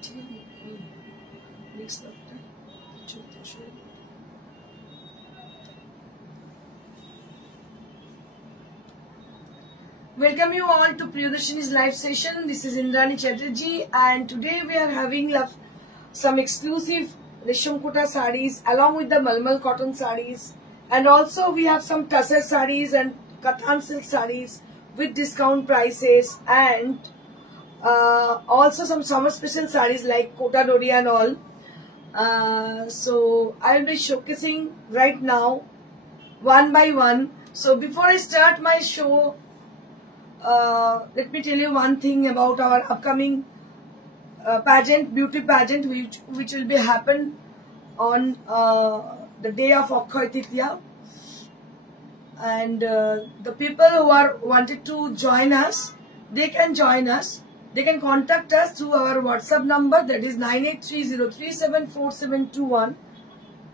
Welcome you all to Priyadarshini's live session. This is Indrani Chatterjee, and today we are having some exclusive Resham Kota sarees along with the Malmal cotton sarees, and also we have some Tussar sarees and Kathan silk sarees with discount prices, and also some summer special sarees like Kota Dori and all. So I will be showcasing right now one by one. So before I start my show, let me tell you one thing about our upcoming pageant, beauty pageant, which will be happen on the day of Akshaya Tritiya. And the people who are wanted to join us, they can join us. They can contact us through our WhatsApp number, that is 9830374721.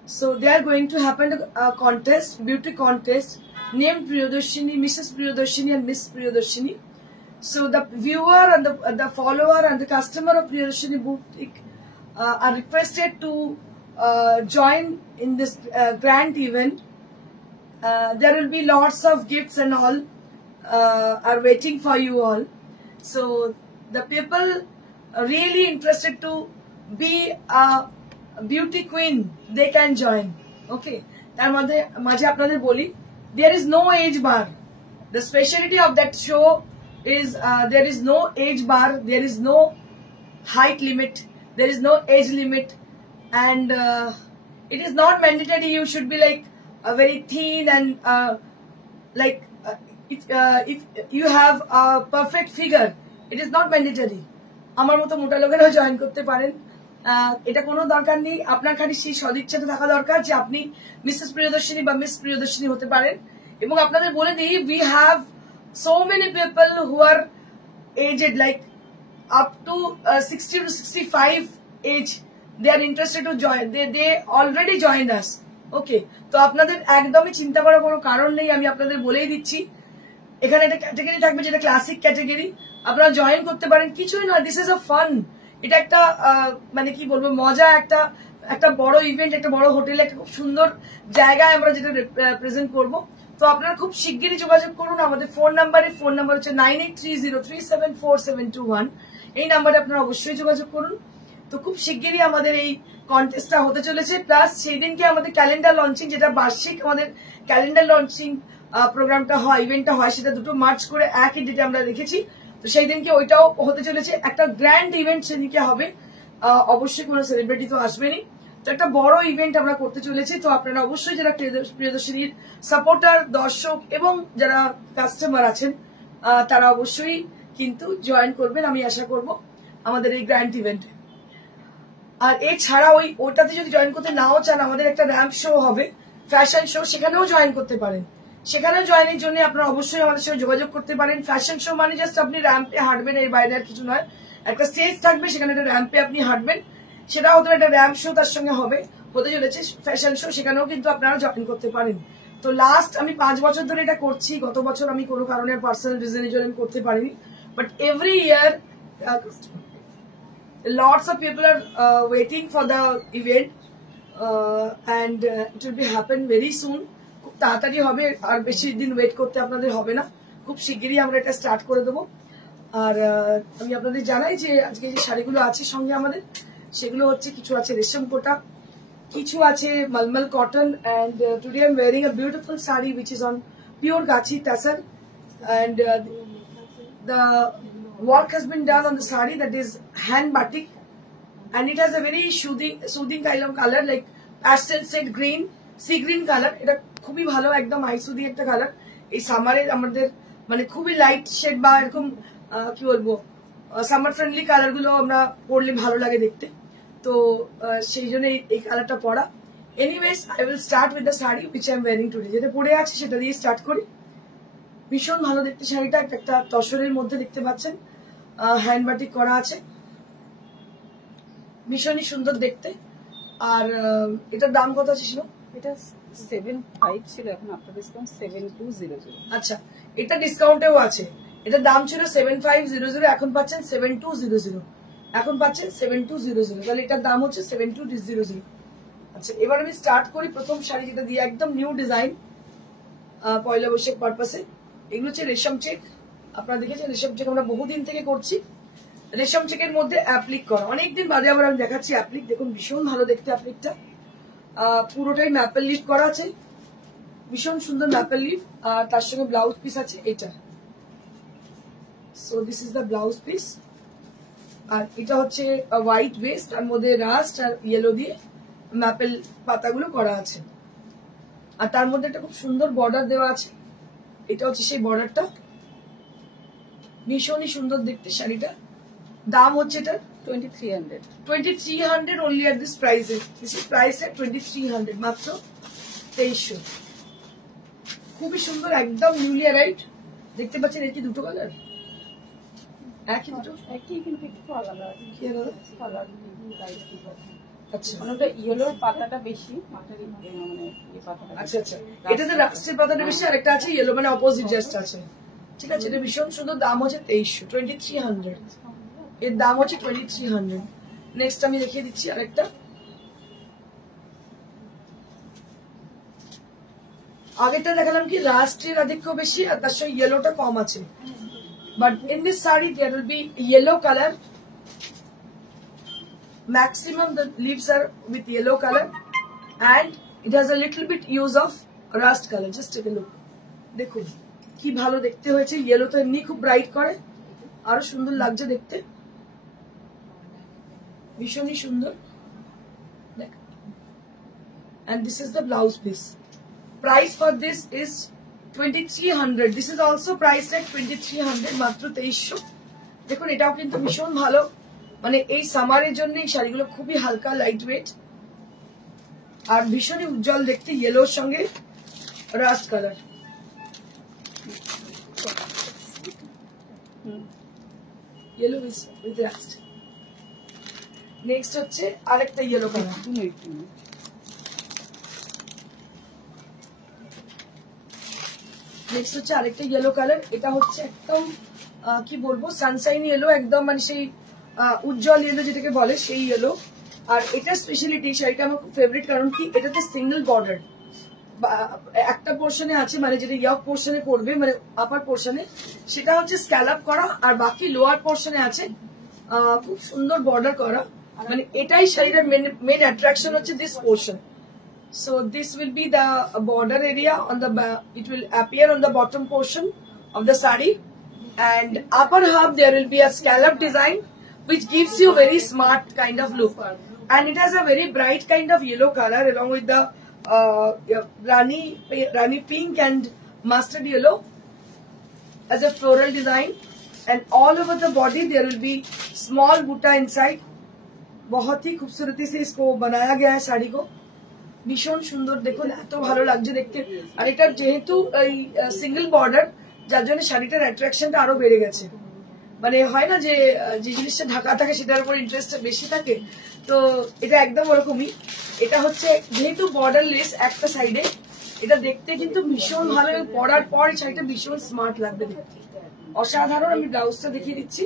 So they are going to happen a contest, beauty contest, named Priyadarshini, Mrs. Priyadarshini and Miss Priyadarshini. So the viewer and the follower and the customer of Priyadarshini Boutique are requested to join in this grand event. There will be lots of gifts and all are waiting for you all. So the people are really interested to be a beauty queen, they can join. Okay. There is no age bar. The specialty of that show is there is no age bar, there is no height limit, there is no age limit, and it is not mandatory you should be like very thin and if you have a perfect figure, it is not mandatory. আমার মতো মোটা লোকেরাও join করতে পারেন, এটা কোনো দরকার নেই। আপনার খালি সেই সদিচ্ছাটা থাকা দরকার যে আপনি মিসেস প্রিয়দর্শিনী বা মিস প্রিয়দর্শিনী হতে পারেন। এবং আপনাদের বলে দিই, we have so many people who are aged like up to 60 to 65 age, they are interested to join, they already joined us. Okay, তো আপনাদের একদমই চিন্তা করার কোনো কারণ নেই, আমি আপনাদের বলেই দিচ্ছি। এখানে একটা ক্যাটাগরি থাকবে যেটা ক্লাসিক ক্যাটাগরি, আপনারা জয়েন করতে পারেন, কিছুই নয়, দিস ইজ আ ফান। এটা একটা মানে কি বলবো, মজা, একটা বড় ইভেন্ট, একটা বড় হোটেলে, একটা খুব সুন্দর জায়গায় আমরা যেটা প্রেজেন্ট করবো। তো আপনারা খুব শিগগিরই যোগাযোগ করুন আমাদের ফোন নাম্বারে। ফোন নাম্বার হচ্ছে 9830374721। এই নাম্বারে আপনারা অবশ্যই যোগাযোগ করুন। তো খুব শিগগিরই আমাদের এই কন্টেস্টটা হতে চলেছে, প্লাস সেই দিনকে আমাদের ক্যালেন্ডার লঞ্চিং, যেটা বার্ষিক আমাদের ক্যালেন্ডার লঞ্চিং প্রোগ্রামটা হয়, ইভেন্টটা হয়, সেটা দুটো মার্চ করে একই ডেটে আমরা রেখেছি। তো সেই দিনকে ওইটাও হতে চলেছে, একটা গ্র্যান্ড ইভেন্ট সেদিনকে হবে। অবশ্যই কোনো সেলিব্রিটি তো আসবেনি, তো একটা বড় ইভেন্ট আমরা করতে চলেছি। তো আপনারা অবশ্যই যারা প্রিয়দর্শিনীর সাপোর্টার, দর্শক এবং যারা কাস্টমার আছেন, তারা অবশ্যই কিন্তু জয়েন করবেন, আমি আশা করব আমাদের এই গ্র্যান্ড ইভেন্টে। আর এছাড়া ওইটাতে যদি জয়েন করতে নাও চান, আমাদের একটা র্যাম্প শো হবে, ফ্যাশন শো, সেখানেও জয়েন করতে পারেন। সেখানেও জয়েনের জন্য আপনারা অবশ্যই আমাদের সঙ্গে যোগাযোগ করতে পারেন। ফ্যাশন শো মানে জাস্ট আপনি র্যাম্পে হাঁটবেন, এর বাইরে আর কিছু নয়। একটা স্টেজ থাকবে, সেখানে একটা র্যাম্পে আপনি হাঁটবেন, সেটা হতে একটা র্যাম্প শো তার সঙ্গে হতে চলেছে ফ্যাশন শো, সেখানেও কিন্তু আপনারা জয়েন করতে পারেন। তো লাস্ট আমি 5 বছর ধরে এটা করছি, গত বছর আমি কোনো কারণে পার্সোনাল রিজনের জন্য করতে পারিনি, but every year lots of people are waiting for the event and it will be happen very soon. খুব তাড়াতাড়ি হবে, আর বেশি দিন ওয়েট করতে আপনাদের হবে না, খুব শিগগিরই আমরা এটা স্টার্ট করে দেবো। আর আমি আপনাদের জানাই যে আজকে যে শাড়িগুলো আছে সঙ্গে আমাদের, সেগুলো হচ্ছে কিছু আছে রেশম কোটা, কিছু আছে মালমাল cotton, and today I'm wearing a beautiful saree which is on pure Gachi Tussar, and the work has been done on the saree, that is hand batik, and it has a very soothing kind of color like pastel shade green, sea green color. এটা খুবই ভালো, একদম আইসুদি একটা colour. এই সামারে আমাদের মানে খুবই light shade বা এরকম কি বলবো সামার ফ্রেন্ডলি কালার গুলো আমরা পরলে ভালো লাগে দেখতে, তো সেই জন্য এই কালারটা পরা। Anyways, I will start with the sari which I am wearing today, যেটা পরে আছে সেটা দিয়ে স্টার্ট করি। ভীষণ ভালো দেখতে শাড়িটা, একটা তসরের মধ্যে দেখতে পাচ্ছেন, হ্যান্ড বাটিক করা আছে, ভীষণই সুন্দর দেখতে। আর এটার দাম কত আছে ছিল? এটা 75 ছিল, এখন আফটার ডিসকাউন্ট 7200। আচ্ছা, এটা ডিসকাউন্টেও আছে। এটার দাম ছিল 7500, এখন পাচ্ছেন 7200। এখন পাচ্ছেন 7200। তাহলে এটার দাম হচ্ছে 7200। আচ্ছা, এবার আমি স্টার্ট করি প্রথম শাড়ি যেটা দিয়ে, একদম নিউ ডিজাইন, পয়লা বৈশাখ পারপাসে। এগুলো হচ্ছে রেশম চেক। আপনারা দেখেছেন রেশম চেক আমরা বহুদিন থেকে করছি। রেশম চেকের মধ্যে অ্যাপ্লিক করা, অনেকদিন বাদে আবার আমি দেখাচ্ছি অ্যাপ্লিক। দেখুন ভীষণ ভালো দেখতে অ্যাপ্লিকটা, পুরোটাই ম্যাপেল লিফ করা আছে, ভীষণ সুন্দর ম্যাপেল লিফ। আর তার সঙ্গে ব্লাউজ পিস আছে এটা। So this is the blouse piece. আর এটা হচ্ছে হোয়াইট বেস, তার মধ্যে রাস্ট আর ইয়েলো দিয়ে ম্যাপেল পাতাগুলো করা আছে। আর তার মধ্যে একটা খুব সুন্দর বর্ডার দেওয়া আছে। এটা হচ্ছে সেই বর্ডারটা, ভীষণই সুন্দর দেখতে শাড়িটা। দাম হচ্ছে এটা 2300। 2300 only at this price. This is priced at 2300, মাত্র 2300। খুবই সুন্দর, একদম নিউলি অ্যারাইভড। দেখতে পাচ্ছেন এর কি দুটো কালার, একই দুটো, একই কিন্তু একটু আলাদা। কি আলাদা? কালার আচ্ছা ওটা ইয়েলোর পাতাটা বেশি, মাটারি মানে এই পাতাটা। আচ্ছা আচ্ছা, এটাতে রাস্টের পাতাটা বেশি, আর একটা আছে ইয়েলো, মানে অপোজিট জাস্ট আছে। ঠিক আছে, এটা ভীষণ সুন্দর। দাম হচ্ছে 2300, 2300। এর দাম হচ্ছে 2300। নেক্সট আমি দেখিয়ে দিচ্ছি আরেকটা। আগেরটা দেখালাম কি রাস্টের আধিক্য বেশি, আর তার সঙ্গে ইয়েলোটা কম আছে। But in this sari there will be yellow colour. Maximum the leaves are with yellow color, and it has a little bit use of rust color. Just take a look. দেখুন কি ভালো দেখতে হয়েছে। ইয়েলো তো এমনি খুব ব্রাইট করে, আরো সুন্দর লাগছে দেখতে, ভীষণই সুন্দর। And this is the blouse piece. Price for this is 2300. This is also priced at 2300, মাত্র 2300। দেখুন এটাও কিন্তু ভীষণ ভালো, মানে এই সামারের জন্য এই শাড়িগুলো খুবই হালকা, লাইট ওয়েট, আর ভীষণই উজ্জ্বল দেখতে, ইয়েলোর সঙ্গে rust colour. Yellow with rust. Next হচ্ছে আরেকটা ইয়েলো কালার। নেক্সট হচ্ছে আরেকটা ইয়েলো কালার। এটা হচ্ছে একদম কি বলবো, সানশাইন ইয়েলো, একদম মানে সেই উজ্জ্বল ইয়েলো যেটাকে বলে, সেই ইয়েলো। আর এটা স্পেশালিটি, শাড়িটা আমার খুব ফেভারিট, কারণ কি এটাতে সিঙ্গেল বর্ডার একটা পোর্শনে আছে, মানে যেটা ইয়ক পোর্শনে পড়বে, মানে আপার পোর্শনে সেটা হচ্ছে স্ক্যালাপ করা, আর বাকি লোয়ার পোর্শনে আছে খুব সুন্দর বর্ডার করা। মানে এটাই শাড়িটার মেন অ্যাট্রাকশন হচ্ছে this portion. So this will be the border area on the it will appear on the bottom portion of the sari, and upper half there will be a scallop design which gives you very smart kind of look, and it has a very bright kind of yellow color along with the rani pink and mustard yellow as a floral design, and all over the body there will be small butta inside. बहुत ही खूबसूरती से इसको बनाया गया है साड़ी को, ভীষণ সুন্দর। দেখুন এত ভালো লাগছে দেখতে। আর এটা যেহেতু এই সিঙ্গেল বর্ডার, যার জন্য শাড়িটার অ্যাট্রাকশনটা আরো বেড়ে গেছে। মানে হয় না যে যে জিনিসটা ঢাকা থাকে সেটার উপর ইন্টারেস্টটা বেশি থাকে, তো এটা একদম ওরকমই। এটা হচ্ছে যেহেতু বর্ডারলেস একটা সাইডে, এটা দেখতে কিন্তু ভীষণ ভালো, পরার পর এই শাড়িটা ভীষণ স্মার্ট লাগবে দেখতে, অসাধারণ। আমি ব্লাউজটা দেখিয়ে দিচ্ছি।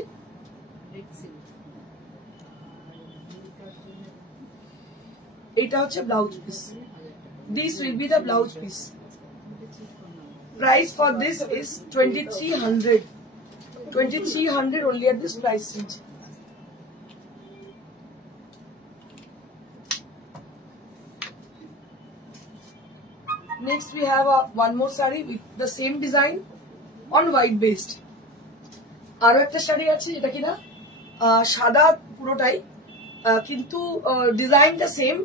এটা হচ্ছে blouse piece. This will be the blouse piece. Price for this is 2300. 2300 only at this price range. Next we have one more saree with the same design on white based. আরো একটা শাড়ি আছে যেটা কিনা সাদা পুরোটাই, কিন্তু ডিজাইনটা সেম,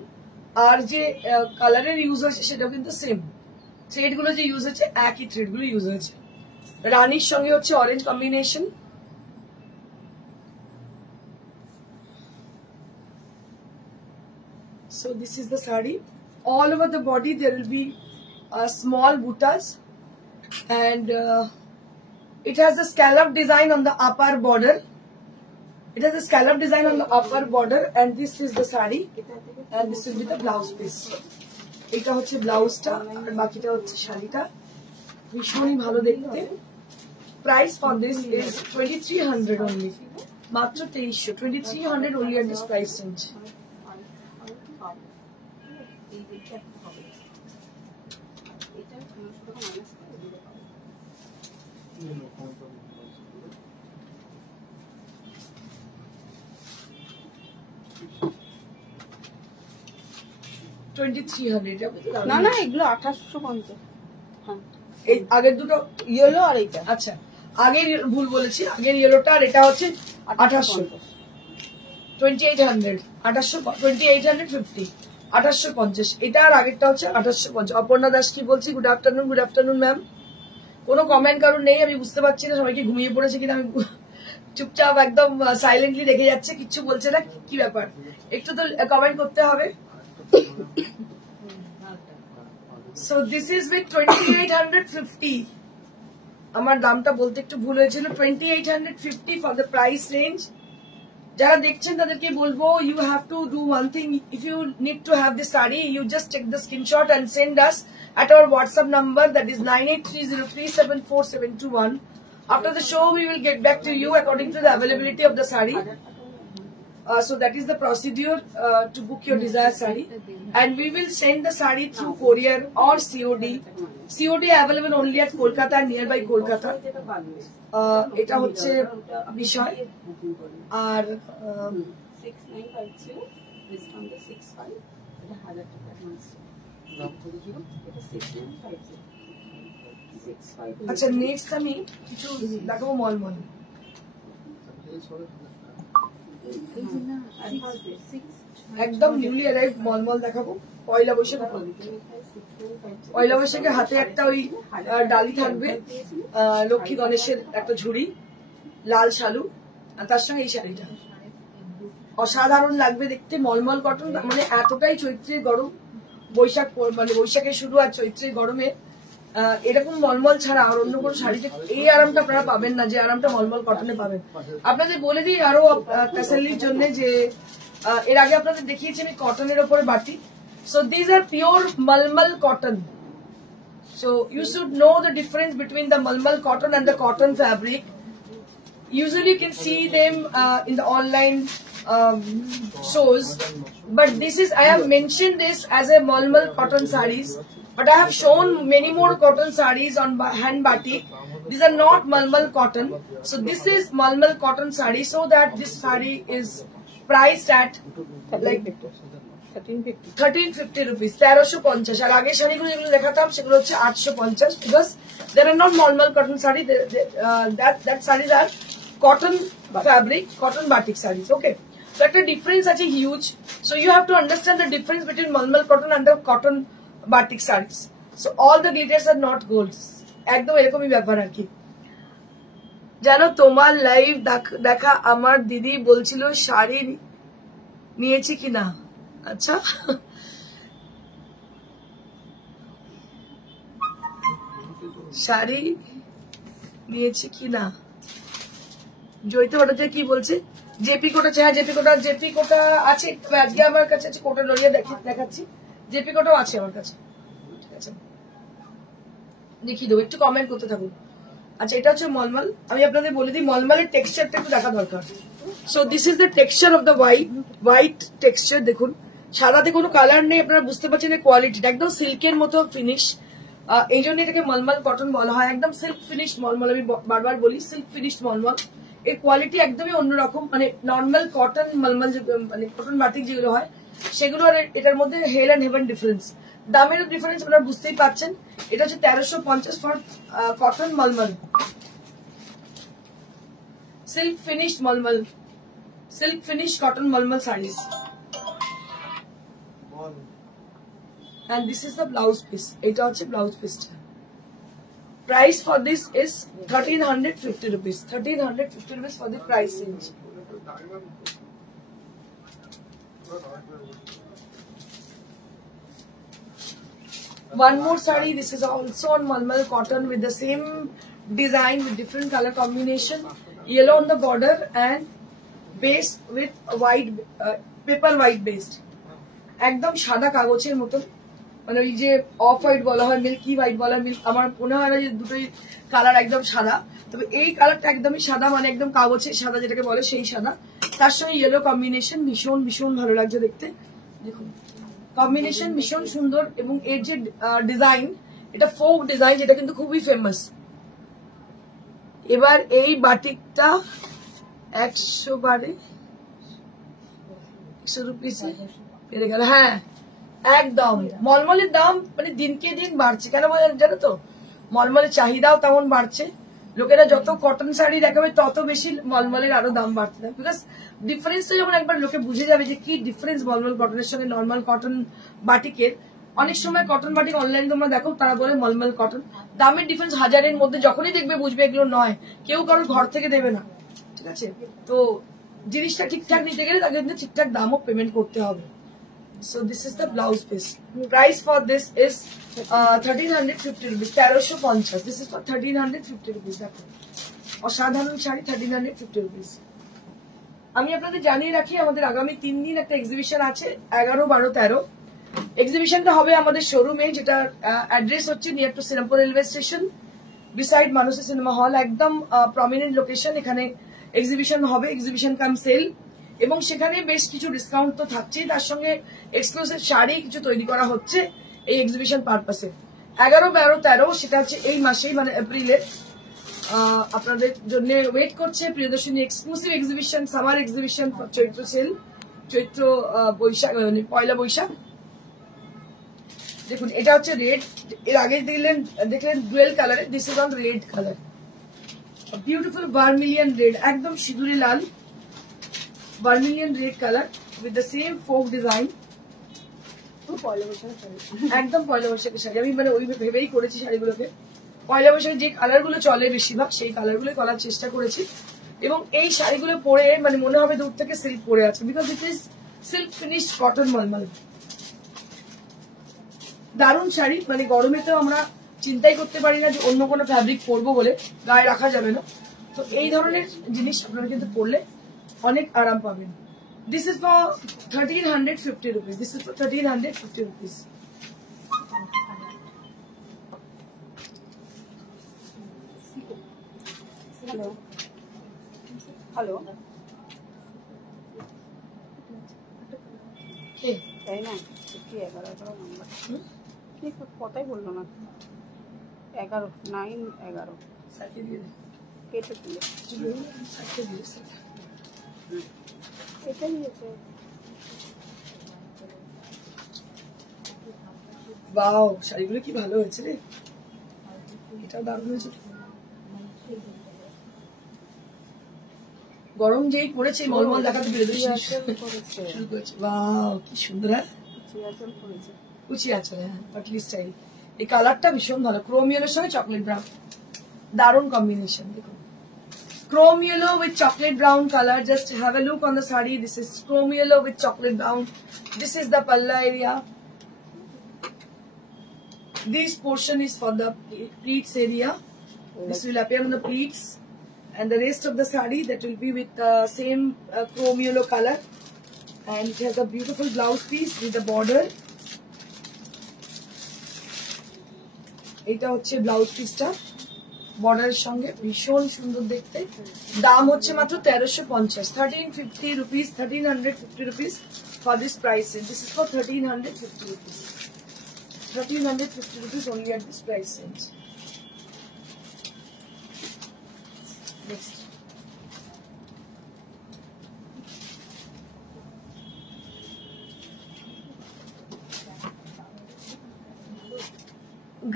আর যে কালারের ইউজ হয়েছে সেটাও কিন্তু সেম। থ্রেড গুলো যে ইউজ হচ্ছে একই থ্রেড গুলো ইউজ হয়েছে। রানীর সঙ্গে হচ্ছে orange combination. So this is the saree. All over the body there will be small buttas, and it has a scallop design on the upper border. It has a scallop design on the upper border, and this is the saree, and this will be the blouse piece. এটা হচ্ছে ব্লাউজটা, আর বাকিটা হচ্ছে শাড়িটা। ভীষণই ভালো দেখতে। Price for this is 2300 only. মাত্র 2300, 2300 only at this price range. না না এগুলো 2850। হ্যাঁ এই আগের দুটো ইয়েলো আর এইটা। আচ্ছা আগের ভুল বলেছি, আগের ইয়েলোটা আর এটা হচ্ছে 2800, 2800, 2850, 2850। এটা আর আগেরটা হচ্ছে 2850। অপর্ণা দাস কি বলছি, good afternoon. Good afternoon ma'am. কোনো কমেন্ট কারণ নেই, আমি বুঝতে পারছি না সবাইকে ঘুমিয়ে পড়েছে কিনা, আমি চুপচাপ একদম সাইলেন্টলি দেখে যাচ্ছে, কিচ্ছু বলছে না, কি ব্যাপার, একটু তো কমেন্ট করতে হবে। So this is with 2850. আমার দামটা বলতে একটু ভুল হয়েছিল, 2850 for the price range. যারা দেখছেন তাদেরকে বলবো, you have to do one thing. If you need to have this saree, you just take the screenshot and send us at our WhatsApp number, that is 9830374721. After the show, we will get back to you according to the availability of the saree. So that is the procedure to book your desired saree, and we will send the saree through courier or COD. COD available only at Kolkata, nearby Kolkata. এটা হচ্ছে বিষয়। আর 6952 discount 65 এটা 1000 টাকা advance নাম করে দিও এটা 6952 65। আচ্ছা নেক্সট আমি কিছু দেখাবো মলমল। একদম নিউলি অ্যারাইভ মলমল দেখাবো। পয়লা বৈশাখ, পয়লা বৈশাখে হাতে একটা ওই ডালি থাকবে, লক্ষ্মী গণেশের একটা ঝুড়ি, লাল শালু, আর তার সঙ্গে এই শাড়িটা অসাধারণ লাগবে দেখতে। মলমল কটন, মানে এতটাই চৈত্রের গরম, বৈশাখ মানে বৈশাখের শুরু আর চৈত্রের গরমে এরকম মলমল ছাড়া আর অন্য কোনো শাড়িতে এই আরামটা আপনারা পাবেন না যে আরামটা মলমল কটনে পাবেন। আপনাদের বলে দিই আরো তাসাল্লির জন্য যে এর আগে আপনাদের দেখিয়েছি আমি কটনের ওপরে বাটি। So these are pure malmal cotton. So you should know the difference between the malmal cotton and the cotton fabric. Usually you can see them in the online shows, but this is, I have mentioned this as a malmal cotton sarees, but I have shown many more cotton sarees on hand batik. These are not malmal cotton. So this is malmal cotton saree, so that this saree is priced at like 1350 rupees, 1350। আর আগের শাড়িগুলো যেগুলো দেখাতাম সেগুলো হচ্ছে 850, because there are not normal cotton saree, that sarees are cotton fabric, cotton batik sarees. Okay, so একটা difference আছে huge. So you have to understand the difference between malmal cotton and the cotton batik sarees. So all the glitters are not golds, একদম এরকমই ব্যাপার আর কি। জানো তোমার live দেখা আমার দিদি বলছিল শাড়ি নিয়েছি কিনা। আচ্ছা শাড়ি নিয়েছি কিনা, জয়িত ভট্টাচার্য কি বলছে, জেপি কোটা আছে। হ্যাঁ জেপি কোটা আছে, আজকে আমার কাছে আছে, কোটা লড়িয়ে দেখাচ্ছি, জেপি কোটাও আছে আমার কাছে, ঠিক আছে দেখিয়ে দেবো, একটু কমেন্ট করতে থাকুন। আচ্ছা এটা হচ্ছে মলমল, আমি আপনাদের বলে দিই মলমলের টেক্সচারটা একটু দেখা দরকার। So this is the texture of the white texture. দেখুন সাদাতে কোনো কালার নেই, আপনারা বুঝতে পারছেন কোয়ালিটিটা একদম সিল্কের মতো ফিনিশ, এই জন্য এটাকে মলমল কটন বলা হয়। একদম সিল্ক ফিনিশ মলমল, আমি বারবার বলি সিল্ক ফিনিশ মলমল, এর কোয়ালিটি একদমই অন্যরকম। মানে নর্মাল কটন মলমল মানে কটন বাটিক যেগুলো হয় সেগুলো আর এটার মধ্যে হেল অ্যান্ড হেভেন ডিফারেন্স, দামেরও ডিফারেন্স আপনারা বুঝতেই পারছেন। এটা হচ্ছে 1350 for cotton mulmul, silk finish mulmul, silk finish cotton mulmul saris. And this is the blouse piece. এটা হচ্ছে blouse piece. Price for this is 1350 rupees. 1350 rupees for the price range. One more saree. This is also on malmal cotton with the same design with different color combination. Yellow on the border and base with white, paper white based. একদম সাদা কাগজের মতো মানে ওই যে off white বলা হয়, milky white বলা হয়, আমার মনে হয় না যে দুটোই কালার একদম সাদা, তবে এই কালারটা একদমই সাদা, মানে একদম কাগজের সাদা যেটাকে বলে সেই সাদা, তার সঙ্গে ইয়েলো কম্বিনেশন, ভীষণ ভীষণ ভালো লাগছে দেখতে। দেখুন কম্বিনেশন ভীষণ সুন্দর, এবং এর যে ডিজাইন, এটা ফোক ডিজাইন, যেটা কিন্তু খুবই ফেমাস। এবার এই বাটিকটা 100 বারে 100 রুপিস পেরে গেল। হ্যাঁ একদম, মলমলের দাম মানে দিনকে দিন বাড়ছে, কেন জানো তো, মলমলের চাহিদাও তেমন বাড়ছে, লোকেরা যত কটন শাড়ি দেখাবে তত বেশি মলমলের আরো দাম বাড়তে থাকে, বিকজ ডিফারেন্সটা যখন একবার লোকে বুঝে যাবে যে কি ডিফারেন্স মলমল কটনের সঙ্গে নর্মাল কটন বাটিকের। অনেক সময় কটন বাটিক অনলাইন তোমরা দেখো, তারা বলে মলমল কটন, দামের ডিফারেন্স হাজারের মধ্যে, যখনই দেখবে বুঝবে এগুলো নয়, কেউ কারোর ঘর থেকে দেবে না, ঠিক আছে। তো জিনিসটা ঠিকঠাক নিতে গেলে তাকে কিন্তু ঠিকঠাক দামও পেমেন্ট করতে হবে। So this is the blouse piece. Price for this is 1350 rupees. 1350. This is for 1350 rupees. দেখো অসাধারণ শাড়ি, 1350 rupees. আমি আপনাদের জানিয়ে রাখি আমাদের আগামী 3 দিন একটা এক্সিবিশন আছে, 11, 12, 13। এক্সিবিশনটা হবে আমাদের শোরুমে, যেটা অ্যাড্রেস হচ্ছে near to Serampore railway station, beside Manasi cinema hall, একদম প্রমিনেন্ট লোকেশন। এখানে এক্সিবিশন হবে, এক্সিবিশন কাম সেল, এবং সেখানে বেশ কিছু ডিসকাউন্ট তো থাকছেই, তার সঙ্গে এক্সক্লুসিভ শাড়ি কিছু তৈরি করা হচ্ছে এই এক্সিবিশন পারপাসে। 11, 12, 13 সেটা হচ্ছে এই মাসেই, মানে এপ্রিলে। আপনাদের জন্য ওয়েট করছে Priyadarshini exclusive exhibition, summer exhibition for Chaitra sale, Chaitra Baishakh, মানে পয়লা বৈশাখ। দেখুন এটা হচ্ছে রেড, এর আগে দেখলেন ডুয়েল কালারে, this is on red colour, beautiful vermilion red, একদম সিঁদুরি লাল vermilion red colour with the same folk design. একদম পয়লা বৈশাখের শাড়ি, আমি মানে ওই ভেবেই করেছি শাড়িগুলোকে, পয়লা বৈশাখে যে কালার গুলো চলে বেশিরভাগ সেই কালার গুলো করার চেষ্টা করেছি, এবং এই শাড়িগুলো পরে মানে মনে হবে দূর থেকে সিল্ক পরে আছে, because it is silk finished cotton mulmul. দারুণ শাড়ি, মানে গরমেতেও আমরা চিন্তাই করতে পারি না যে অন্য কোনো ফ্যাব্রিক পরবো বলে, গায়ে রাখা যাবে না, তো এই ধরনের জিনিস আপনারা কিন্তু পরলে অনেক আরাম পাবেন। This is for 1350 rupees. This is for 1350 rupees. Hello. Hello. তাই না, কি 11 নাম্বার কি কথাই বললো না, 11 9 11 কেটে দিলে এটা নিয়েছে। ওয়াও, শাড়িগুলো কি ভালো হয়েছে রে, এটাও দারুণ হয়েছে। গরম যেই পড়েছে মলমল দেখাতে পেরে শুরু করেছে। ওয়াও কি সুন্দর, হ্যাঁ কুচি আছে, হ্যাঁ পাটলি স্টাইল। এই কালারটা ভীষণ ভালো, ক্রোম ইয়েলোর সঙ্গে চকলেট ব্রাউন, দারুণ কম্বিনেশন। দেখুন chrome yellow with chocolate brown color. Just have a look on the sari. This is chrome yellow with chocolate brown. This is the palla area. This portion is for the pleats area. This will appear on the pleats, and the rest of the sari that will be with the same chrome yellow color, and it has a beautiful blouse piece with the border. এটা হচ্ছে blouse পিসটা, বর্ডারের সঙ্গে ভীষণ সুন্দর দেখতে। দাম হচ্ছে মাত্র 1350, 1350 rupees, 1350 rupees for this price. This is for 1350 rupees. 1350 rupees only at this price range. Next.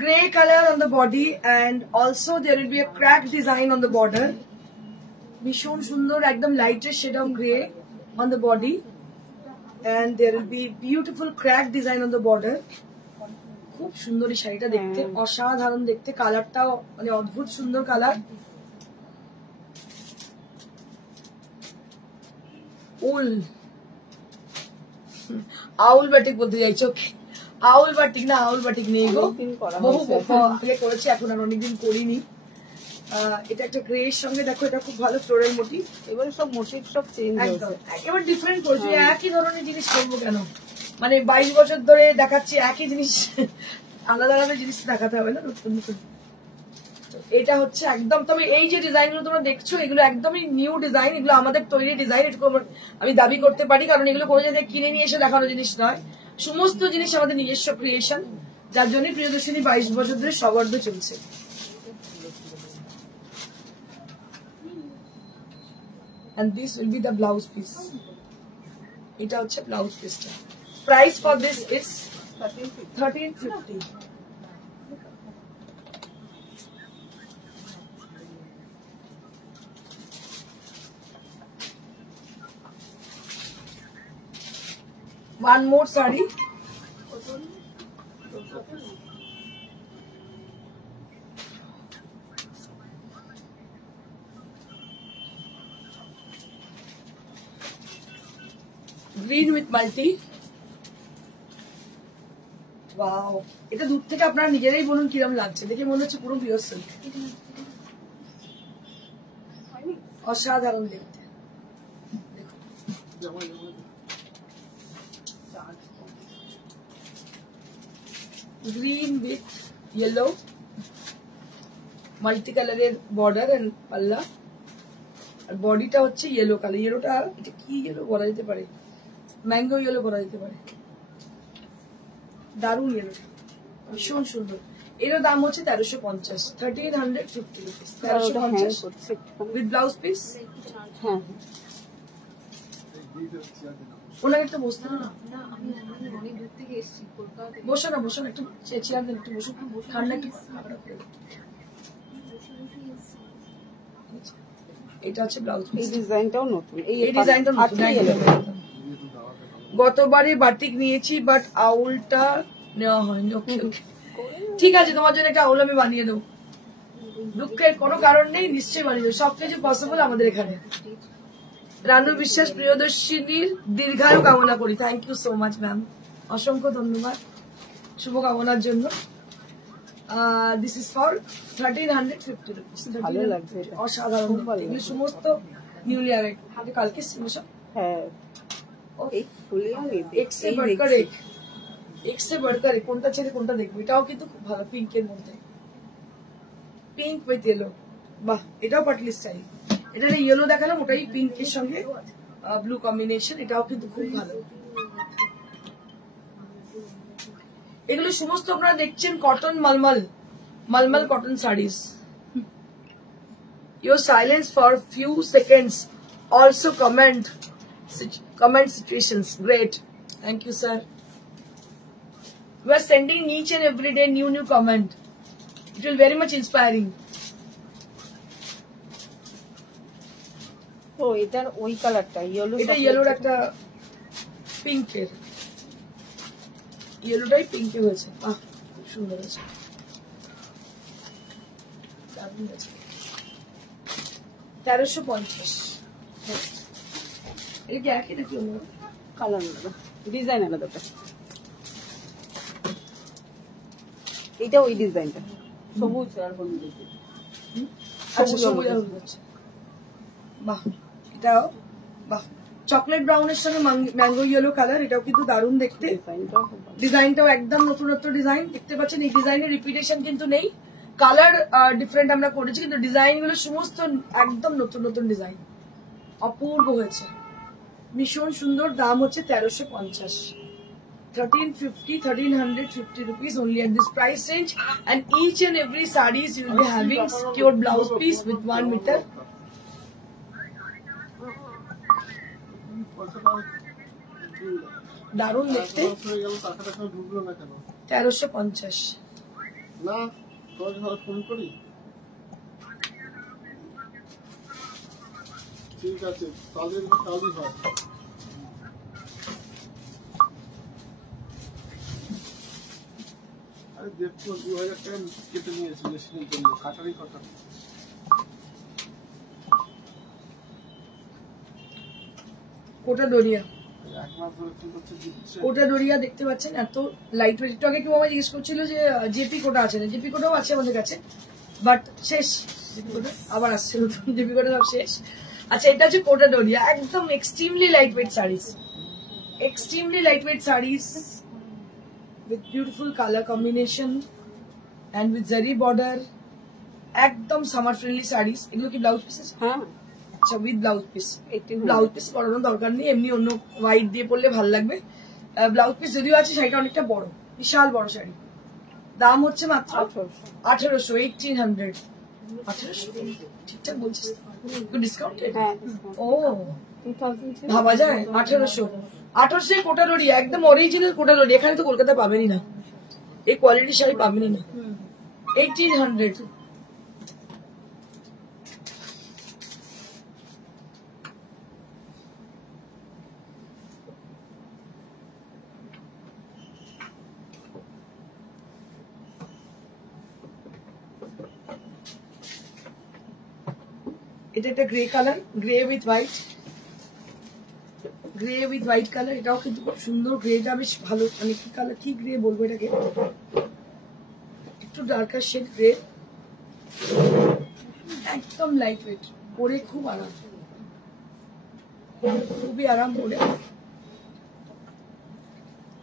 Grey color on the body, and also there will be a crack design on the border. Bishon Sundar, ekdam lighter shade of grey on the body, and there will be beautiful crack design on the border. খুব সুন্দর এই শাড়িটা দেখতে, অসাধারণ দেখতে, কালারটাও মানে অদ্ভুত সুন্দর কালার। আউল বাটিক বলতে চাইছো? আউল বাটিক না, আউল বাটিক নেই গো, বহু আগে করেছি, এখন আর অনেকদিন করিনি। এটা একটা গ্রে এর সঙ্গে দেখো, এটা খুব ভালো ফ্লোরাল মোটিভ। এবারে সব মোটিভ সব চেঞ্জ হয়েছে, এবার ডিফারেন্ট করেছি, একই ধরনের জিনিস করবো কেন, মানে 22 বছর ধরে দেখাচ্ছি একই জিনিস, আলাদা আলাদা জিনিস দেখাতে হবে না, নতুন নতুন। এটা হচ্ছে একদম, তবে এই যে ডিজাইন গুলো তোমরা দেখছো এগুলো একদমই নিউ ডিজাইন, এগুলো আমাদের তৈরি ডিজাইন, এটুকু আমি দাবি করতে পারি, কারণ এগুলো কোনো জায়গায় কিনে নিয়ে এসে দেখানো জিনিস নয়, সমস্ত জিনিস আমাদের নিজস্ব ক্রিয়েশন, যার জন্য প্রিয়দর্শিনী 22 বছর ধরে সগর্বে চলছে। And this will be the blouse piece. এটা হচ্ছে ব্লাউজ পিসটা। Price for this is 1350। One more saree. Green with multi. Wow. এটা দূর থেকে আপনারা নিজেরাই বলুন কিরকম লাগছে, দেখে মনে হচ্ছে পুরো পিওর সিল্ক, অসাধারণ দেখতে। গ্রিন উইথ ইয়েলো, মাল্টি কালারের বর্ডার এন্ড পাল্লা, আর বডিটা হচ্ছে ইয়েলো কালার। ইয়েলোটা এটা কি ইয়েলো বলা যেতে পারে, ম্যাঙ্গো ইয়েলো বলা যেতে পারে, দারুণ ইয়েলো, ভীষণ সুন্দর। এর দাম হচ্ছে 1350, 1350 রুপিস, 1350 উইথ ব্লাউজ পিস। হ্যাঁ, ওনাকে একটু বসতে না, বসো না, বসো না, একটু চেয়ার দেন, একটু বসুন, ঠান্ডা একটু। এটা হচ্ছে ব্লাউজ পিস। এই ডিজাইনটাও নতুন, এই ডিজাইনটা নতুন। গতবারে বাটিক নিয়েছি বাট আউলটা নেওয়া হয়নি। ওকে ওকে, ঠিক আছে, তোমার জন্য একটা আউল আমি বানিয়ে দেবো, দুঃখের কোনো কারণ নেই, নিশ্চয়ই বানিয়ে দেবো, সবকিছু পসিবল আমাদের এখানে। রানু বিশ্বাস, প্রিয়দর্শিনীর দীর্ঘায়ু কামনা করি। Thank you so much ma'am, অসংখ্য ধন্যবাদ শুভকামনার জন্য। This is for 1350 rupees. ভালো লাগছে, অসাধারণ, এগুলো সমস্ত নিউলি আরেক হাতে কালকে সব। হ্যাঁ, এই ফুলিয়া এক সে বড়কর এক, এক সে বড়কর এক, কোনটা ছেড়ে কোনটা দেখবো। এটাও কিন্তু খুব ভালো, পিঙ্কের মধ্যে, পিঙ্ক উইথ ইয়েলো। বাহ, এটাও পাটলি স্টাইল। এটা ইয়েলো দেখালাম, ওটাই পিঙ্কের সঙ্গে ব্লু কম্বিনেশন, এটাও কিন্তু খুব ভালো। এগুলো সমস্ত আপনারা দেখছেন cotton mulmul cotton saris. Your silence for few seconds also comment situations. Great, thank you sir. We are sending each and every day new comment. It will very much inspiring. ও এটার ওই কালারটা ইয়েলো, এটা ইয়েলোর একটা পিঙ্কের, ইয়েলোটাই পিঙ্কে হয়েছে। বাহ, খুব সুন্দর আছে, দারুণ আছে। 1350। এটা কি একই নাকি অন্য কালার আলাদা, ডিজাইন আলাদা। এইটা ওই ডিজাইনটা সবুজ আর হলুদ। আচ্ছা, সবুজ আর হলুদ আছে। বাহ, এটাও বাহ, চকলেট ব্রাউনের সঙ্গে ম্যাঙ্গো ইয়েলো কালার, এটাও কিন্তু দারুণ দেখতে। ডিজাইনটাও একদম নতুনত্ব ডিজাইন, দেখতে পাচ্ছেন। এই ডিজাইনের রিপিটেশন কিন্তু নেই, কালার ডিফারেন্ট আমরা করেছি, কিন্তু ডিজাইন গুলো সমস্ত একদম নতুন নতুন ডিজাইন, অপূর্ব হয়েছে, ভীষণ সুন্দর। দাম হচ্ছে 1350, 1350 rupees only at this price range, and each and every sarees you will be having secure blouse piece with 1 meter. দারুণ দেখতে। 1350 না, ফোন করি, ঠিক আছে, কালই হয়। আরে দেখো 2000 টাকা কেটে নিয়েছি মেশিনের জন্য, কাটারি কথা। কোটা দরিয়া, এক মাস ধরে কি করছে দিচ্ছে। কোটা দরিয়া দেখতে পাচ্ছেন, এত লাইট ওয়েট। একটু আগে কেউ আমায় জিজ্ঞেস করছিল যে জেপি কোটা আছে না, জেপি কোটাও আছে আমাদের কাছে, বাট শেষ। জেপি কোটা আবার আসছে নতুন, জেপি কোটা সব শেষ। আচ্ছা, এটা হচ্ছে কোটা দরিয়া, একদম extremely light weight saris, extremely lightweight sarees with beautiful color combination and with zari border. একদম সামার ফ্রেন্ডলি শাড়িস। এগুলো কি ব্লাউজ পিস আছে? হ্যাঁ আচ্ছা, with blouse piece. 1800 blouse piece পরানোর দরকার নেই, এমনি অন্য হোয়াইট দিয়ে পরলে ভালো লাগবে। ব্লাউজ পিস যদিও আছে, শাড়িটা অনেকটা বড়, বিশাল বড় শাড়ি। দাম হচ্ছে মাত্র 1800, 1800। 1800 ঠিকঠাক বলছিস? একটু ডিসকাউন্টেড? হ্যাঁ ও 2000 ছিল। ভাবা যায় 1800। 1800 কোটারোরি, একদম অরিজিনাল কোটারোরি। এখানে তো কলকাতায় পাবেনই না, এই কোয়ালিটির শাড়ি পাবেনই না। 1800। এটা একটা grey colour, grey with white, grey with white colour. এটাও কিন্তু খুব সুন্দর, গ্রেটা বেশ ভালো। মানে কি কালার, কি গ্রে বলবো এটাকে, একটু ডার্কার শেড গ্রে, একদম লাইট ওয়েট, পরে খুব আরাম, খুবই আরাম পরে।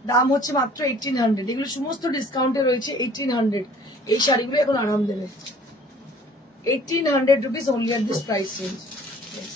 দাম হচ্ছে মাত্র 1800। এগুলো সমস্ত ডিসকাউন্টে রয়েছে 1800। এই শাড়িগুলো এখন আরাম দেবে। 1800 rupees only at this price range. Yes.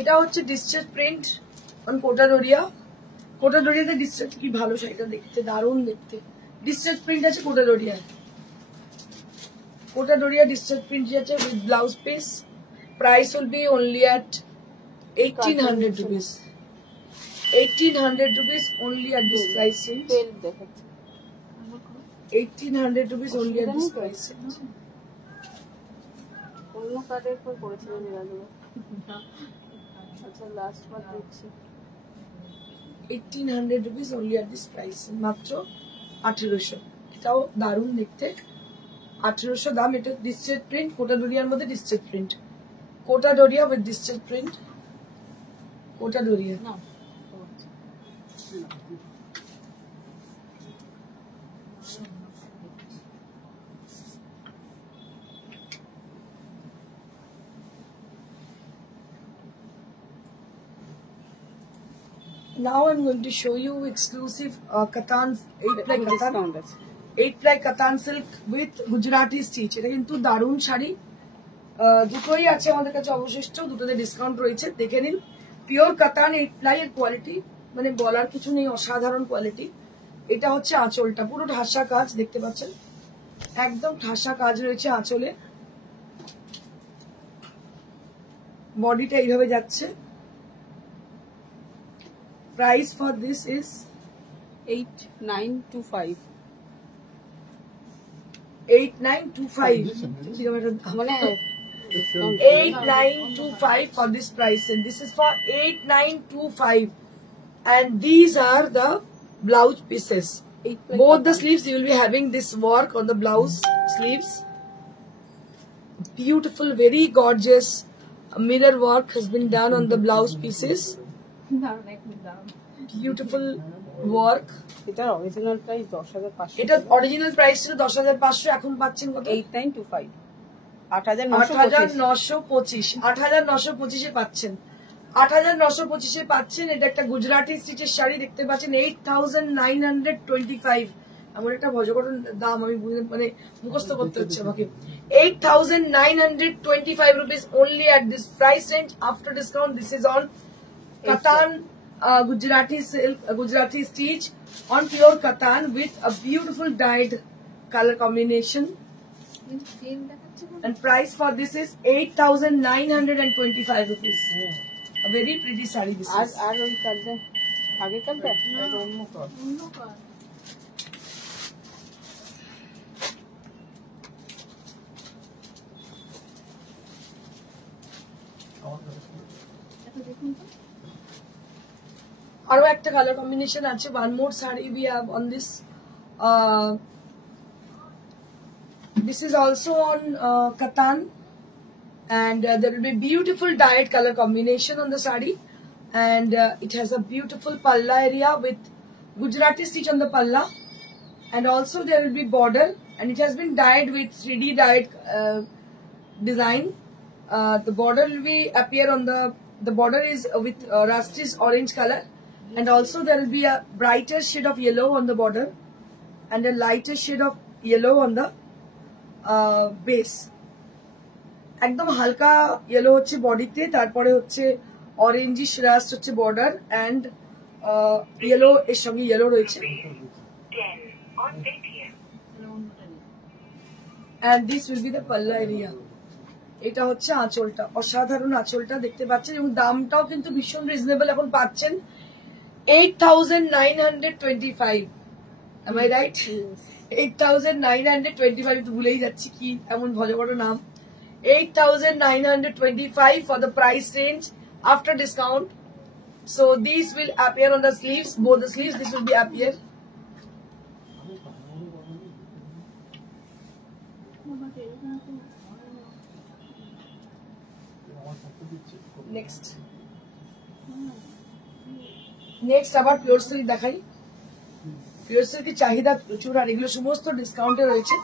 এটা হচ্ছে discharge print on Kota Doria. Kota ডোরিয়াতে ডিসচার্জ কি ভালো শাড়িটা দেখতে, দারুণ দেখতে। ডিসচার্জ প্রিন্ট আছে কোটা ডোরিয়া, কোটা ডোরিয়া ডিসচার্জ প্রিন্ট আছে with blouse piece. Price will be only at 1800 rupees. 1800 rupees only at this price range. 1800 rupees only at this price range. অন্য কার্ডের পর করেছিলেন নিরাজবা। আচ্ছা লাস্ট বার দেখছি 1800 rupees only at this price, মাত্র 1800। এটাও দারুণ দেখতে, 1800 দাম। এটা ডিসচার্জ প্রিন্ট, কোটা ডোরিয়ার মধ্যে discharge print, Kota Doria with discharge print, Kota Doria. Now I'm going to show you exclusive Katan 8-ply Katan, discount আছে 8-ply Katan silk with Gujarati stitch। এটা কিন্তু দারুণ শাড়ি, দুটোই আছে আমাদের কাছে অবশিষ্ট, দুটোতে ডিসকাউন্ট রয়েছে, দেখে নিন। পিওর কাতান 8-ply এর কোয়ালিটি মানে বলার কিছু নেই, অসাধারণ কোয়ালিটি। এটা হচ্ছে আঁচলটা, পুরো ঠাসা কাজ দেখতে পাচ্ছেন, একদম ঠাসা কাজ রয়েছে আঁচলে। বডিটা এইভাবে যাচ্ছে। Price for this is 8925 8925. মানে 8925 for this price, and this is for 8925. And these are the blouse pieces. Both the sleeves you will be having this work on the blouse sleeves. Beautiful, very gorgeous mirror work has been done on the blouse pieces. Beautiful work. এটার original price 10500 এটা original price ছিল 10500, এখন পাচ্ছেন কত? 8925 8925 8925 এ পাচ্ছেন, 8925 এ পাচ্ছেন। এটা একটা গুজরাটি স্টিচের শাড়ি দেখতে পাচ্ছেন, 8925। এমন একটা ভজকটন দাম আমি মানে মুখস্থ করতে হচ্ছে আমাকে। 8925 rupees only at this price range after discount. This is on Katan Gujarati silk, Gujarati stitch on pure Katan with a beautiful dyed color combination. And price for this is 8925 rupees. A very pretty saree this is. আর ওই কার্ডে আগে কার্ডে অন্য card আরো একটা colour combination আছে। one more saree we have on this This is also on katan, and there will be beautiful dyed color combination on the sari, and it has a beautiful palla area with Gujarati stitch on the palla, and also there will be border, and it has been dyed with 3D dyed design. The border will be appear on the border is with rusty orange color, and also there will be a brighter shade of yellow on the border and a lighter shade of yellow on the base. একদম হালকা yellow হচ্ছে বডিতে, তারপরে হচ্ছে orangish rushed হচ্ছে border, and yellow এর সঙ্গে yellow রয়েছে। and this will be the palla area. এটা হচ্ছে আঁচলটা, অসাধারণ আঁচলটা দেখতে পাচ্ছেন, এবং দামটাও কিন্তু ভীষণ রিজনেবল এখন পাচ্ছেন 8,925. Am I right? 8,925, একটু ভুলেই যাচ্ছি কি এমন ভজ বড় নাম। 8,925 for the price range after discount. So these will appear on the sleeves, both the sleeves. This will be appear. Next আবার পিওর সিল্ক দেখাই। পিওর সিল্কের চাহিদা প্রচুর, আর এগুলো সমস্ত ডিসকাউন্টে রয়েছে।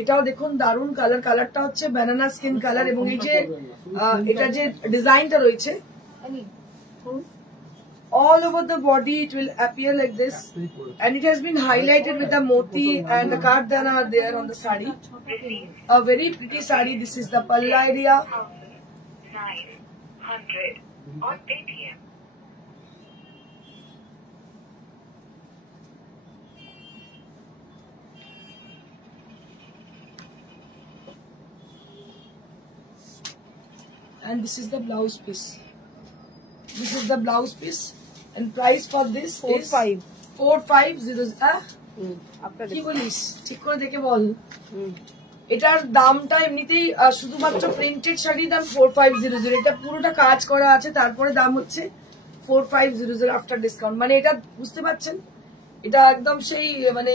এটাও দেখুন দারুন কালার, কালারটা হচ্ছে ব্যানানা স্কিন কালার, এবং এই যে এটা যে ডিজাইনটা রয়েছে all over the body it will appear like this, and it has been highlighted with the moti and the kardana are there on the sari. A very pretty sari. This is the palla area. 900 on Paytm. And this is the blouse piece. This is the blouse piece, and price for this is 4500. কি বলিস ঠিক করে দেখে বল। এটার দামটা এমনিতেই শুধুমাত্র printed শাড়ির দাম 4500, এটা পুরোটা কাজ করা আছে, তারপরে দাম হচ্ছে 4500 আফটার ডিসকাউন্ট। মানে এটা বুঝতে পারছেন, এটা একদম সেই মানে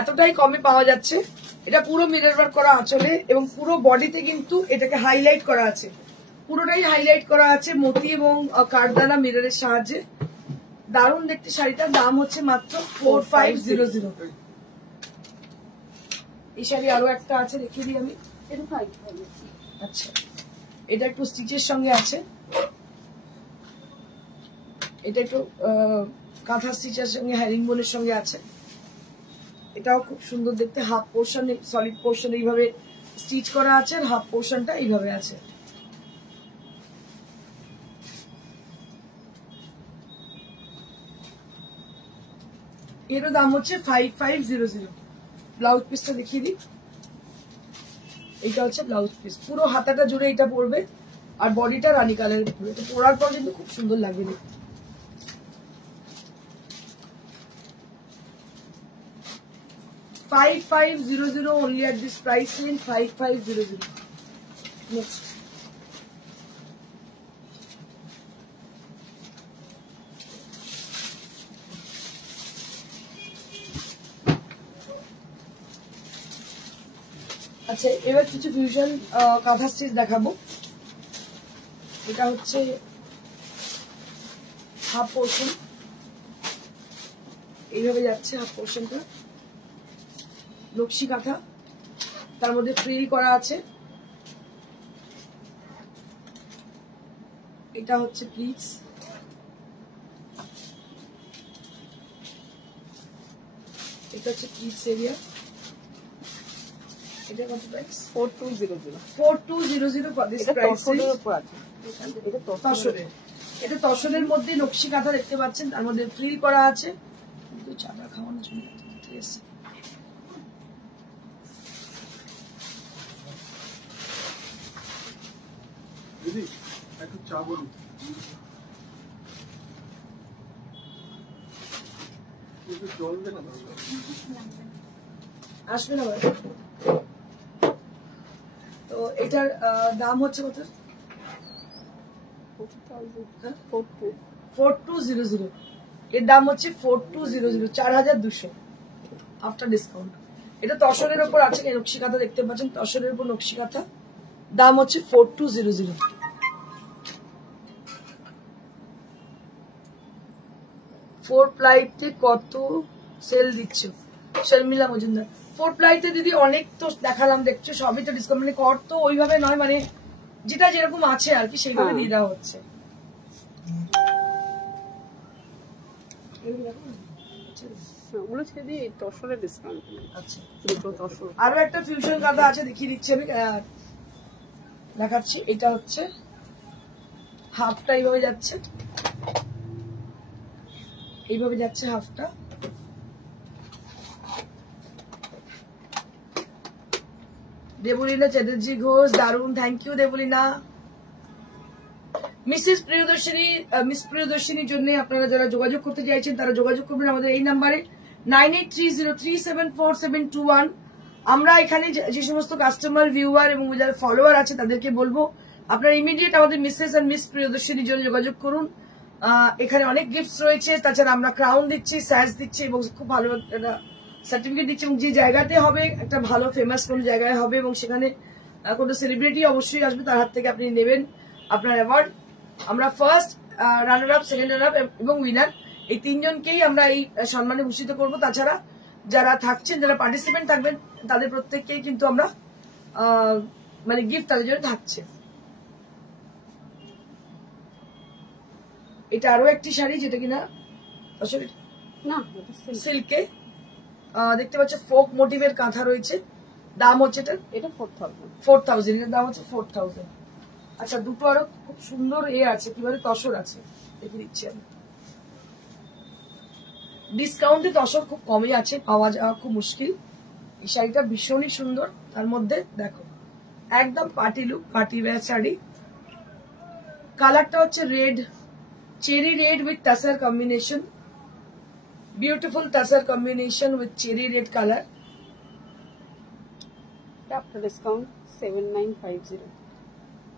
এতটাই কমে পাওয়া যাচ্ছে। এটা পুরো মিরর ওয়ার্ক করা আঁচলে, এবং পুরো বডিতে কিন্তু এটাকে হাইলাইট করা আছে, পুরোটাই হাইলাইট করা আছে মতি এবং কারদানা মিররের সাহায্যে। দারুণ দেখতে শাড়িটার দাম হচ্ছে মাত্র 4500। এই শাড়ি আরো একটা আছে, দেখিয়ে দিই আমি। আচ্ছা, এটা একটু স্টিচের সঙ্গে আছে, এটা একটু কাঁথা স্টিচের সঙ্গে হ্যারিং বোনের সঙ্গে আছে। এটাও খুব সুন্দর দেখতে, হাফ পোর্শন সলিড পোর্শন এইভাবে স্টিচ করা আছে, আর হাফ পোর্শনটা এইভাবে আছে। এরও দাম হচ্ছে 5500। ব্লাউজ পিসটা দেখিয়ে দিই। এটা হচ্ছে ব্লাউজ পিস, পুরো হাতাটা জুড়ে এটা পড়বে, আর বডিটা রানী কালারের পড়বে। এটা পরার পর কিন্তু খুব সুন্দর লাগবে দেখতে। 5500 only at this price range, 5500. Next. আচ্ছা, এবার কিছু ফিউশন কাঁথা স্টিচ দেখাবো। এটা হচ্ছে হাফ পোর্শন, এইভাবে যাচ্ছে হাফ পোর্শনটা, নকশি কাঁথা, তার মধ্যে ফ্রিল করা আছে। এটা হচ্ছে প্লিটস, এটা হচ্ছে প্লিটস এরিয়া। এটা কত প্রাইস? 4200। 4200 for this price. এটা তসরের মধ্যে নকশি কাঁথা দেখতে পাচ্ছেন, তার মধ্যে ফ্রিল করা আছে। কিন্তু চাটা খাওয়ানো জন্য দিদি একটু চা বলুন। জল দেখান আসবে না। তো এটার দাম হচ্ছে কত? 4200। এর দাম হচ্ছে 4200, 4200 আফটার ডিসকাউন্ট। এটা তসরের উপর আছে, নকশি কাঁথা দেখতে পাচ্ছেন, তসরের উপর নকশি কাঁথা। দাম হচ্ছে 4200। 4 প্লাইতে কত সেল দিচ্ছ শর্মিলা মজুমদার? 4 প্লাইতে দিদি অনেক তো দেখালাম, দেখছো সবই তো ডিসকাউন্ট, মানে কর তো ওইভাবে নয়, মানে যেটা যেরকম আছে আর কি সেইভাবে দিয়ে দেওয়া হচ্ছে। আচ্ছা, আরো একটা ফিউশন কাঁথা আছে, দেখিয়ে দিচ্ছি আমি, দেখাচ্ছি। এটা হচ্ছে হাফটা এইভাবে যাচ্ছে, এইভাবে যাচ্ছে হাফটা। দেবলীনা চ্যাটার্জি ঘোষ, দারুণ, থ্যাংক ইউ দেবলীনা। মিস প্রিয়দর্শিনীর জন্য আপনারা যারা যোগাযোগ করতে চাইছেন তারা যোগাযোগ করবেন আমাদের এই নাম্বারে 9830374721। আমরা এখানে যে সমস্ত কাস্টমার, ভিউয়ার এবং যারা ফলোয়ার আছে তাদেরকে বলবো আপনারা ইমিডিয়েট আমাদের মিসেস এন্ড মিস প্রিয়দর্শিনীর জন্য যোগাযোগ করুন। এখানে অনেক গিফটস রয়েছে, তাছাড়া আমরা ক্রাউন দিচ্ছি, স্যাশ দিচ্ছি এবং খুব ভালো একটা সার্টিফিকেট দিচ্ছি, এবং যে জায়গাতে হবে একটা ভালো ফেমাস কোন জায়গায় হবে এবং সেখানে কোনো সেলিব্রিটি অবশ্যই আসবে, তার হাত থেকে আপনি নেবেন আপনার অ্যাওয়ার্ড। আমরা first, runner up, second runner up এবং উইনার এই তিনজনকেই আমরা এই সম্মানে ভূষিত করব। তাছাড়া যারা থাকছেন, যারা পার্টিসিপেন্ট থাকবেন তাদের প্রত্যেককেই কিন্তু আমরা মানে গিফট তাদের জন্য থাকছে। এটা আরো একটি শাড়ি যেটা কিনা আসলে না সিল্কে দেখতে পাচ্ছ, ফোক মোটিভের কাঁথা রয়েছে। দাম হচ্ছে এটা 4000। 4000, এর দাম হচ্ছে 4000। আচ্ছা, দুটো আরো খুব সুন্দর আছে, কিভাবে তসর আছে দেখে দিচ্ছি আমি। ডিসকাউন্টে তসর খুব কমই আছে, পাওয়া যাওয়া খুব মুশকিল। এই শাড়িটা ভীষণই সুন্দর, তার মধ্যে দেখো একদম party look, party wear sari. কালারটা হচ্ছে red, cherry red with তাসার combination, beautiful তাসার combination with cherry red colour. After discount 7950।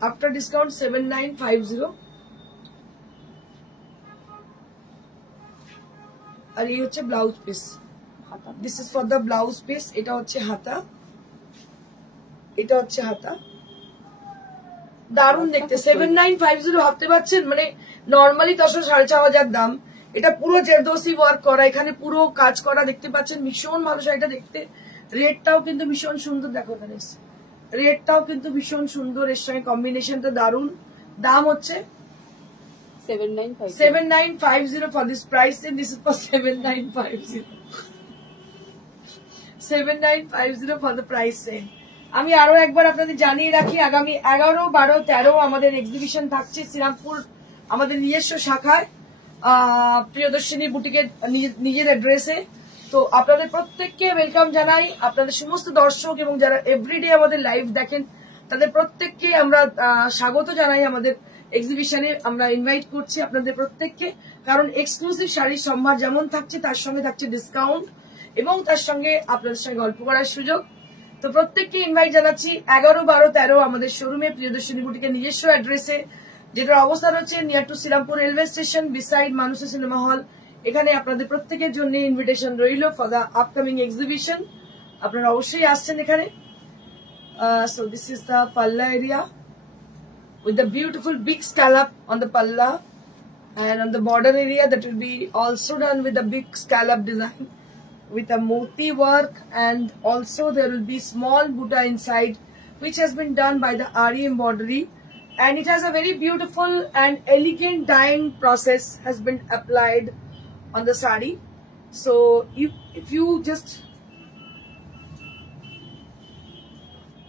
After discount 7950। আর এই হচ্ছে blouse piece, this is for the blouse piece. এটা হচ্ছে হাতা, এটা হচ্ছে হাতা। দারুণ দেখতে, 7950 ভাবতে পারছেন, মানে নর্মালি 6,500 দাম। এটা পুরো জেরদোসি ওয়ার্ক করা, এখানে পুরো কাজ করা, দেখতে পাচ্ছেন ভীষণ ভালো শাড়িটা দেখতে। রেডটাও কিন্তু ভীষণ সুন্দর, দেখো এখানে রেডটাও কিন্তু ভীষণ সুন্দর, এর সঙ্গে কম্বিনেশনটা দারুণ। দাম হচ্ছে 7950 for this price, and this is for 7950 for the price same. আমি আরো একবার আপনাদের জানিয়ে রাখি, আগামী 11, 12, 13 আমাদের এক্সিবিশন থাকছে শ্রীরামপুর আমাদের নিজস্ব শাখায়, প্রিয়দর্শিনী বুটিকের নিজের অ্যাড্রেসে। তো আপনাদের প্রত্যেককে ওয়েলকাম জানাই, আপনাদের সমস্ত দর্শক এবং যারা এভরিডে আমাদের লাইভ দেখেন তাদের প্রত্যেককে আমরা স্বাগত জানাই আমাদের এক্সিবিশনে। আমরা ইনভাইট করছি আপনাদের প্রত্যেককে, কারণ এক্সক্লুসিভ শাড়ির সম্ভার যেমন থাকছে তার সঙ্গে থাকছে ডিসকাউন্ট এবং তার সঙ্গে আপনাদের সঙ্গে গল্প করার সুযোগ। তো প্রত্যেককে ইনভাইট জানাচ্ছি 11, 12, 13 আমাদের শোরুমে প্রিয়দর্শিনী বুটিকের নিজস্ব অ্যাড্রেসে, যেটার অবস্থান হচ্ছে near to Serampore railway station, beside মানুষের সিনেমা হল। এখানে আপনাদের প্রত্যেকের জন্য ইনভিটেশন রইল ফর দ্য আপকামিং এক্সিবিশন। আপনারা অবশ্যই আসছেন এখানে। সো দিস ইজ দ্য পাল্লা area with the beautiful big scallop on the palla, and on the border area that will be also done with the big scallop design with a moti work, and also there will be small Buddha inside which has been done by the Ari embroidery, and it has a very beautiful and elegant dyeing process has been applied on the sari. So if you just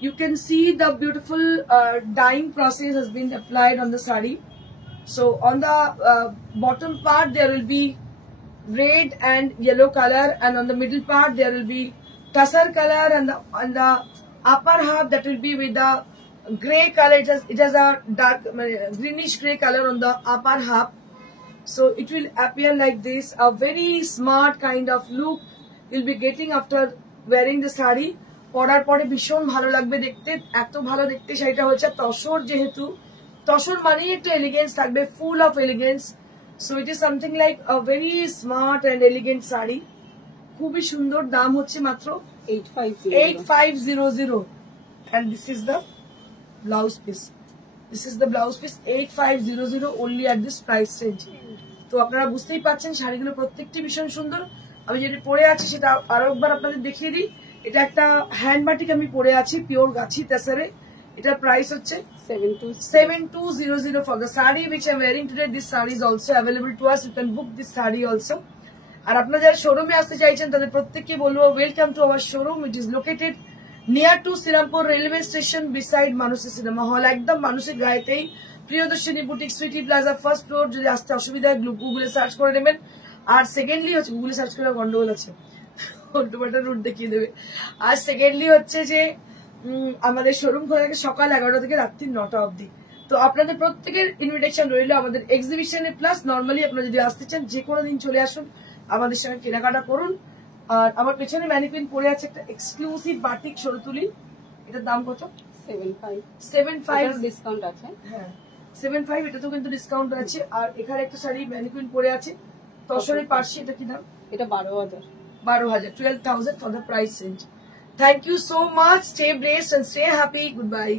you can see the beautiful dyeing process has been applied on the sari. So on the bottom part there will be red and yellow color, and on the middle part there will be tussar color, and the upper half that will be with the gray color. It has a dark greenish gray color on the upper half. So it will appear like this, a very smart kind of look you'll be getting after wearing the sari. পরার পরে ভীষণ ভালো লাগবে দেখতে, এত ভালো দেখতে শাড়িটা হচ্ছে। তসর যেহেতু, তসর মানেই একটু এলিগেন্স থাকবে, full of elegance. So it is something like a very smart and elegant sari, খুবই সুন্দর। দাম হচ্ছে মাত্র 8500 and this is the blouse piece. This is the blouse piece 8500 only at this price range. তো আপনারা বুঝতেই পাচ্ছেন শাড়িগুলো প্রত্যেকটি ভীষণ সুন্দর। আমি যেটা পরে আছি সেটা আরো একবার আপনাদের দেখিয়ে দিই। এটা একটা হ্যান্ড বাটিক আমি পরে আছি পিওর গাছি তাসারে। এটার প্রাইস হচ্ছে 7200 for the saree which I'm wearing today. This saree is also available to us. You can book this saree also. আর আপনারা যারা শোরুমে আসতে চাইছেন তাদের প্রত্যেককে বলবো welcome to our showroom. It is located near to Serampore railway station beside মানুষের cinema hall, একদম মানুষের গায়েতেই। Priyadarshini boutique Sweety Plaza first floor. যদি আসতে অসুবিধা হয় গুগলে সার্চ করে নেবেন। আর সেকেন্ডলি হচ্ছে গুগলে সার্চ করে গন্ডগোল আছে, উল্টোপাল্টা রুট দেখিয়ে দেবে। আর সেকেন্ডলি হচ্ছে যে আমাদের শোরুম খোলা থাকে সকাল 11টা থেকে রাত্রি 9টা অবধি। তো আপনাদের প্রত্যেকের ইনভিটেশন রইল আমাদের এক্সিবিশনে। প্লাস নর্মালি আপনারা যদি আসতে চান যে কোনো দিন চলে আসুন, আমাদের সঙ্গে কেনাকাটা করুন। আর আমার পেছনে ম্যানিকুইন পরে আছে একটা এক্সক্লুসিভ বাটিক সরতুলি। এটার দাম কত? 75 ডিসকাউন্ট আছে। হ্যাঁ 75, এটাতেও কিন্তু ডিসকাউন্ট আছে। আর এখানে একটা শাড়ি ম্যানিকুইন পরে আছে তসরের পার্সি। এটা কি দাম? এটা 12,000 12,000 for the price range. Thank you so much. Stay blessed and stay happy. Goodbye.